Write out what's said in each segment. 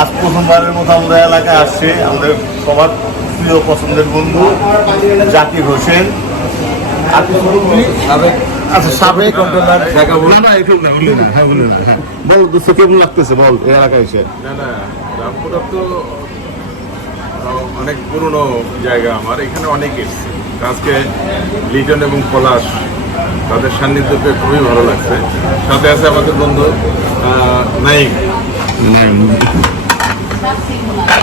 আজ প্রথমবারের মতো আমরা এলাকায় আসছে আমাদের সবার প্রিয় পছন্দের বন্ধু জাকির হোসেন। আচ্ছা, সাবেক কন্ট্রোলার বল দোস্ত, কেমন লাগতেছে বল এই এলাকায় এসে? না না, রামপুরা তো অনেক পুরনো জায়গা, আমার এখানে অনেক এসছে। আজকে লিটন এবং পলাশ, তাদের সান্নিধ্য পেয়ে খুবই ভালো লাগছে। সাথে আছে আমাদের বন্ধু নাইম।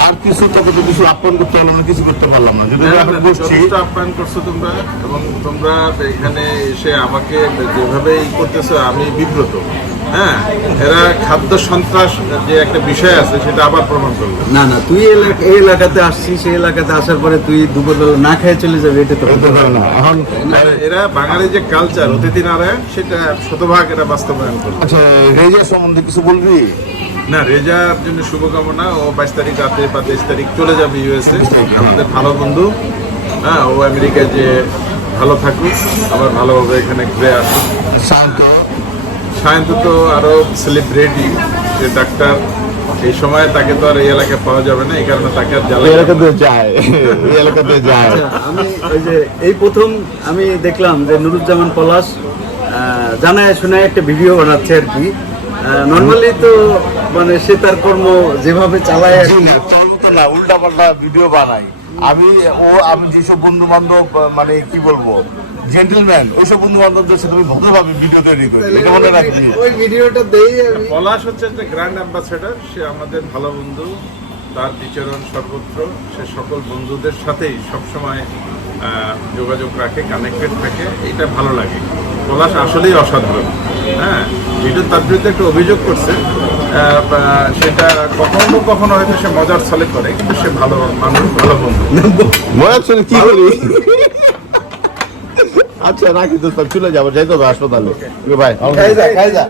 আর কিছু তোকে তো কিছু আপ্যায়ন করতে পারলাম না, কিছু করতে পারলাম না, যদি আপ্যায়ন করছো তোমরা, এবং তোমরা এখানে এসে আমাকে যেভাবে করতেছো আমি বিব্রত। হ্যাঁ, এরা খাদ্য সন্ত্রাস যে একটা বিষয় আছে সেটা আবার প্রমাণ করলো। না না, তুই এই এলাকাতে আসছিস, সেই এলাকাতে আসার পরে তুই দুপুরবেলা না খেয়ে চলে যাবে, এটা তো না। এখন এরা বাঙালি যে কালচার অতিথি নারায়ণ, সেটা শতভাগ এরা বাস্তবায়ন করলো। আচ্ছা, রেজা সম্বন্ধে কিছু বলবি? না, রেজার জন্য শুভকামনা। ও 22 তারিখ রাতে বা 23 তারিখ চলে যাবে ইউএসএ। আমাদের ভালো বন্ধু। হ্যাঁ, ও আমেরিকায় যে ভালো থাকুক, আবার ভালোভাবে এখানে ঘুরে আসুক। সায়ন্ত তো আরো সেলিব্রিটি, যে ডাক্তার। এই সময় তাকে তো আর এই এলাকায় পাওয়া যাবে না, এই কারণে তাকে আর এলাকাতে যায়, এই এলাকাতে যায়। আমি ওই যে এই প্রথম আমি দেখলাম যে নুরুজ্জামান পলাশ জানায় শোনায় একটা ভিডিও বানাচ্ছে আর কি। নর্মালি তো মানে সে তার কর্ম যেভাবে চালায় আর কি। না, উল্টা পাল্টা ভিডিও বানাই আমি যেসব বন্ধু বান্ধব, মানে কি বলবো, জেন্টলম্যান, ওইসব বন্ধু বান্ধবদের সাথে আমি ভদ্রভাবে ভিডিও তৈরি করি, এটা মনে রাখবি। ওই ভিডিওটা দেই আমি। পলাশ হচ্ছে একটা গ্র্যান্ড অ্যাম্বাসেডর। সে আমাদের ভালো বন্ধু, তার বিচরণ সর্বত্র। সে সকল বন্ধুদের সাথেই সবসময় যোগাযোগ রাখে, কানেক্টেড থাকে, এটা ভালো লাগে। পলাশ আসলেই অসাধারণ। হ্যাঁ, যেটা তার বিরুদ্ধে একটা অভিযোগ করছে, সেটা কখনো কখনো হয়তো সে মজার ছলে করে, কিন্তু সে ভালো মানুষ, ভালো বন্ধু। মনে কি বলি? আচ্ছা, রাখি তো, চলে যাবো, যাইতো হাসপাতালে। ভাই, খাই যা